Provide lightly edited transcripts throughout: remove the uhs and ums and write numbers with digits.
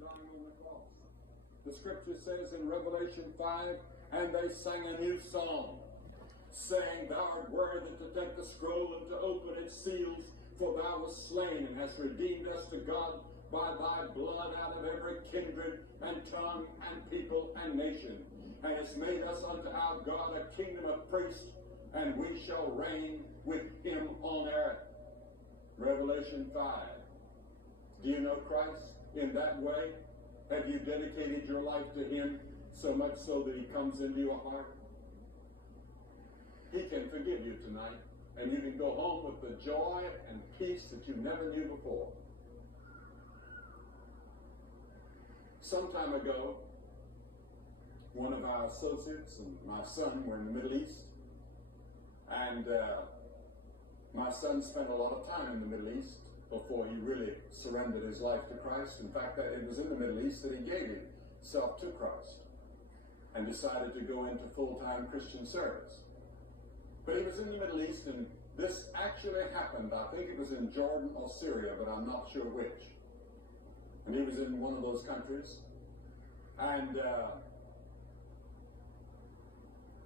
dying on the cross. The scripture says in Revelation 5, and they sang a new song, saying, Thou art worthy to take the scroll and to open its seals, for thou wast slain and hast redeemed us to God by thy blood out of every kindred and tongue and people and nation, and hast made us unto our God a kingdom of priests, and we shall reign with him on earth. Revelation 5. Do you know Christ in that way? Have you dedicated your life to him so much so that he comes into your heart? He can forgive you tonight, and you can go home with the joy and peace that you never knew before. Some time ago, one of our associates and my son were in the Middle East, and my son spent a lot of time in the Middle East before he really surrendered his life to Christ. In fact, it was in the Middle East that he gave himself to Christ and decided to go into full-time Christian service. But he was in the Middle East, and this actually happened. I think it was in Jordan or Syria, but I'm not sure which. And he was in one of those countries. And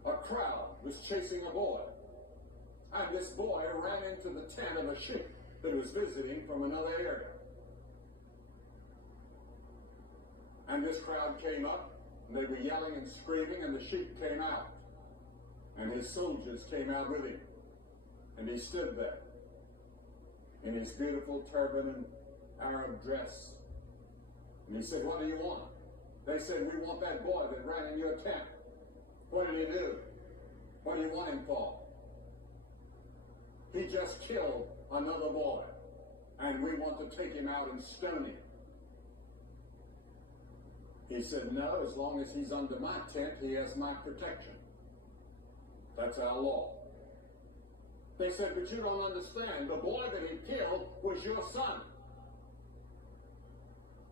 a crowd was chasing a boy. And this boy ran into the tent of a sheik that was visiting from another area. And this crowd came up, and they were yelling and screaming, and the sheik came out. And his soldiers came out with him. And he stood there in his beautiful turban and Arab dress. And he said, What do you want? They said, We want that boy that ran in your tent. What did he do? What do you want him for? He just killed another boy, and we want to take him out and stone him. He said, No, as long as he's under my tent, he has my protection. That's our law. They said, But you don't understand. The boy that he killed was your son.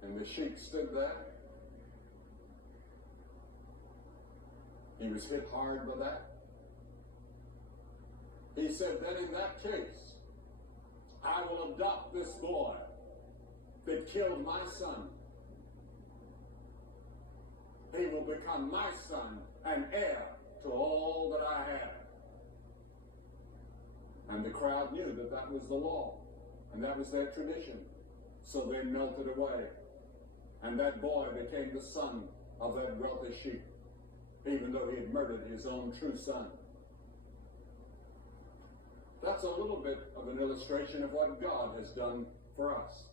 And the sheik stood there. He was hit hard by that. He said, Then in that case, I will adopt this boy that killed my son. He will become my son and heir to all that I have. And the crowd knew that that was the law, and that was their tradition. So they melted away. And that boy became the son of that wealthy sheik, even though he had murdered his own true son. That's a little bit of an illustration of what God has done for us.